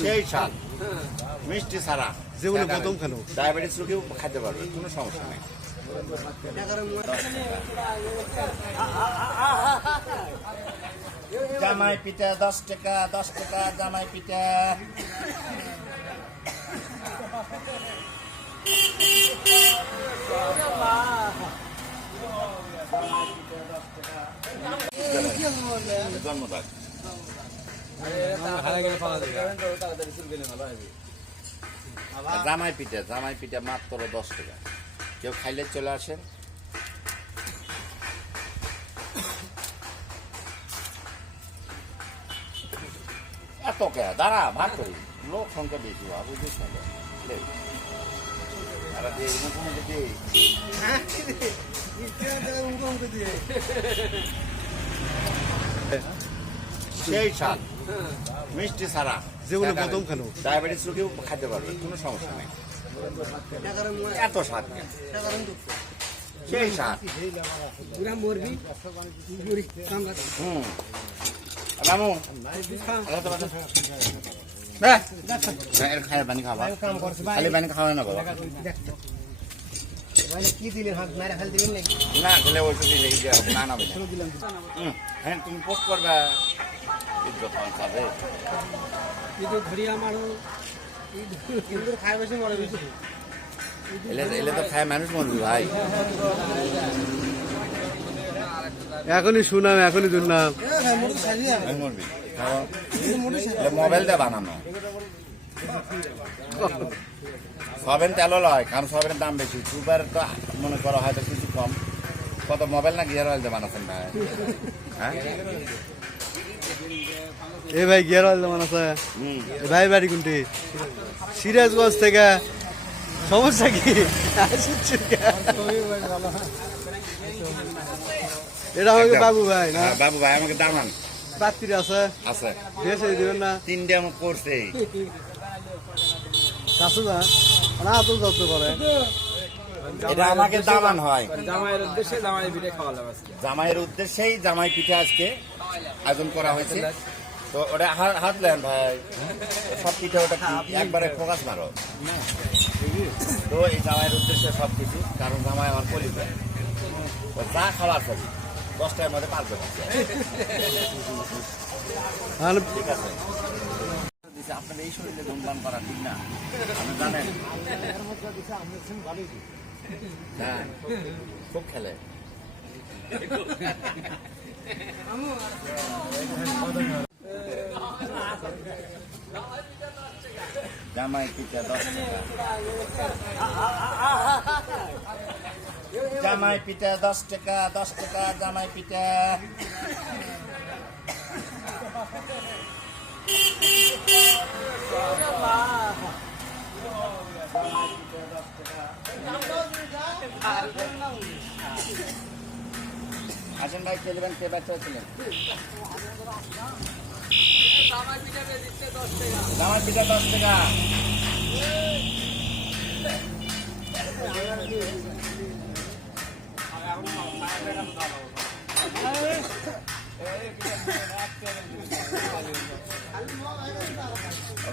সেই স্বাদ মিষ্টি ছাড়া। জীবনে প্রথম খেলো। ডায়াবেটিস রোগীও খাইতে পারবে কোনো সমস্যা নেই। জামাই পিঠা দশ টাকা দশ টাকা জামাই পিঠা। জন্মদাগ জামাই পিঠা জামাই পিঠা মাত্র দশ টাকা। কেউ খাইলে চলে আসেন। এত কে? দাঁড়া, ভাগ করি। লোক সংখ্যা বেশি হওয়া বুঝিস সেই স্বাদ। মিষ্টি ছাড়া। জীবনে প্রথম খেলো। ডায়াবেটিস রোগীও খাইতে পারবে কোনো সমস্যা নেই। এত স্বাদ কেন? সেই স্বাদ। হুম। রামু খায় পানি খাবা খালি পানি খাওয়া না বাবা। কি দিলেন হাত মারা খালি দিলেন না খেলে ওই দিলে এই যে হবে, না না হ্যাঁ তুমি পোস্ট করবে। কিন্তু ধরি আমারও কিন্তু খাই বেশি মরে বেশি। এলে এলে তো খায় মানুষ মরবি ভাই। এখনই শুনাম এখনই শুনলাম আমি মরবি। কারণ এটা মোবাইল দিয়ে বানানো। সবেন তেল লয় কারণ সবের দাম বেশি। সুপার তো মনে করা হয়তো কিছু কম। কত মোবাইল না গিয়ার অয়েল দিয়ে বানাচ্ছেন ভাই। হ্যাঁ? এ ভাই গিয়ার অয়েল যেমন আছে? হুম। ভাই বাড়ি কোনটি? সিরাজগঞ্জ থেকে। সমস্যা কি? এটা আমাকে বাবু ভাই না? হ্যাঁ, বাবু ভাই আমাকে দামান। রাত্রি আছে? আছে। দেশে দিবেন না? তিনটে আমার করছে কাছে যা না তো যত্ন করে। এটা আমাকে দামান হয়। জামাইয়ের উদ্দেশ্যে জামাই পিঠে খাওয়ালাম আজকে। জামাইয়ের উদ্দেশ্যেই জামাই পিঠা আজকে। আয়োজন করা হয়েছে। তো ওটা হাত দেন ভাই। সব পিঠা ওটা একবারে ফোকাস মারো। তো এই জামাইয়ের উদ্দেশ্যে সব কিছু কারণ জামাই আমার পরিবার ও যা খাবার সবই দশটার মধ্যে পার করে দিচ্ছে। আর ঠিক আছে। আপনার এই শরীরে ধূমপান করা ঠিক না? আপনি জানেন। হ্যাঁ খুব খেলে। জামাই পিঠা দশ টাকা জামাই পিঠা দশ টাকা দশ টাকা জামাই পিঠা আসেন ভাই খেলবেন কে বাচ্চা ছিলেন জামাই পিঠা দশ টাকা।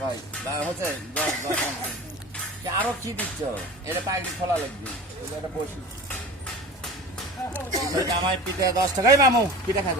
ভাই হচ্ছে আরও কি দিচ্ছ? এটা পাইটি খোলা লাগবে? এটা বসি। জামাই পিঠে দশ টাকাই মামু পিঠে খাই